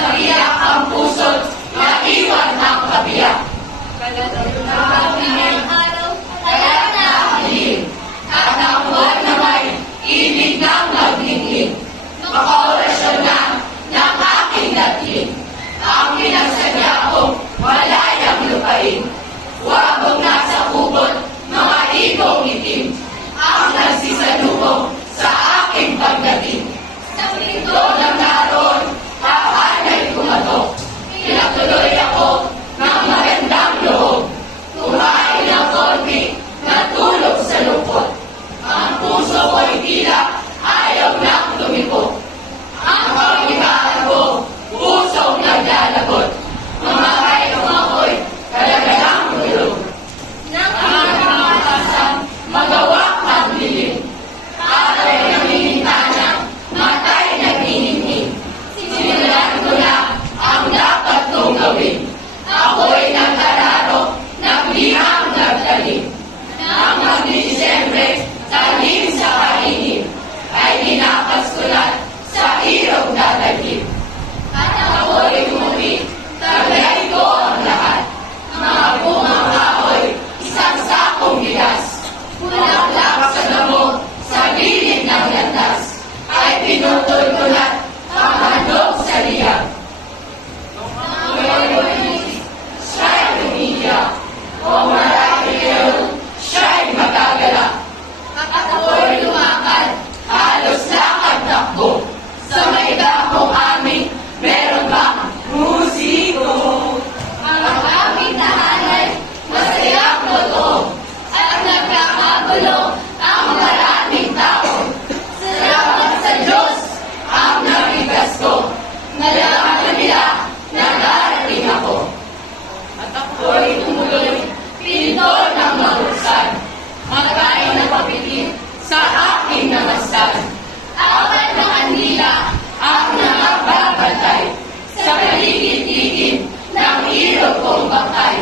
Nabiyak ang puso't naiwan ang kabiyak. Kaya nahihil, at ang buwan na may ibig ng maglingin. Makaorasyon na ng aking dating, ang pinagsadya kong malayang lupain. Wabong nasa kubot, mga igong itim, ang nagsisalubong sa aking pagdating. Sa pinto ng naroon, tahanay kumatok. Pinatuloy ako ng magandang loob. Kumain ng konti, natulog sa lupot. Ang puso ko'y tila ayaw nang lumipot. Ang pagkikahan ko, pusong naglalagot. Mamakay ng ako'y kalagalang tulog. Nang pinakamasan, magawa ang lilim. Ako'y namimintana, matay naghiningin. Sinimulan ko na ang dapat kong gawin. Ako'y nagkararo, naglihang nagtalim. Nang mag-Disyembre, talim sa kainip, ay ginapas ko na sa irog na lagim. At ako'y umuwi, taglay ko ang lahat. Mga bungang kahoy, isang sakong bigas. Bulaklak sa damo, sa gilid ng landas, ay pinutol ko na ang handog sa liyag. Siya'y umiiyak, o marami yun, siya'y magagala. At ako'y lumakad, halos lakad takbo. Sa may dakong amin, meron bang musiko? Ang aming tahanan, masayang totoo, at nagkakagulo ang maraming tao. Salamat sa Diyos, ang nabigas ko. Nalaman nila na darating ako. At ako'y tumuloy, pinto ng mahulsan. Magkain na papitin sa aking namasdan. Apat na kandila ang nangababantay sa paligid-ligid ng ilog kong bangkay.